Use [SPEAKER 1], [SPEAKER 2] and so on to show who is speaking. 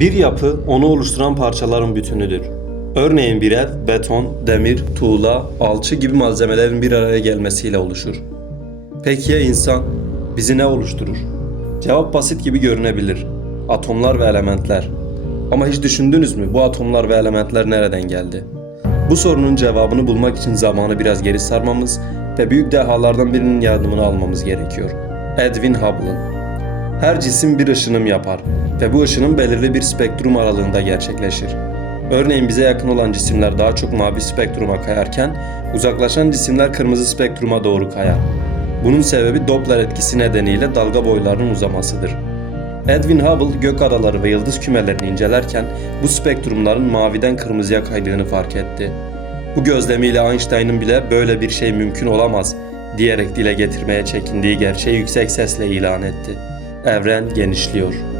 [SPEAKER 1] Bir yapı onu oluşturan parçaların bütünüdür. Örneğin bir ev, beton, demir, tuğla, alçı gibi malzemelerin bir araya gelmesiyle oluşur. Peki ya insan? Bizi ne oluşturur? Cevap basit gibi görünebilir. Atomlar ve elementler. Ama hiç düşündünüz mü bu atomlar ve elementler nereden geldi? Bu sorunun cevabını bulmak için zamanı biraz geri sarmamız ve büyük dehalardan birinin yardımını almamız gerekiyor. Edwin Hubble'ın. Her cisim bir ışınım yapar ve bu ışınım belirli bir spektrum aralığında gerçekleşir. Örneğin bize yakın olan cisimler daha çok mavi spektruma kayarken uzaklaşan cisimler kırmızı spektruma doğru kayar. Bunun sebebi Doppler etkisi nedeniyle dalga boylarının uzamasıdır. Edwin Hubble gök adaları ve yıldız kümelerini incelerken bu spektrumların maviden kırmızıya kaydığını fark etti. Bu gözlemiyle Einstein'ın bile böyle bir şey mümkün olamaz diyerek dile getirmeye çekindiği gerçeği yüksek sesle ilan etti. Evren genişliyor.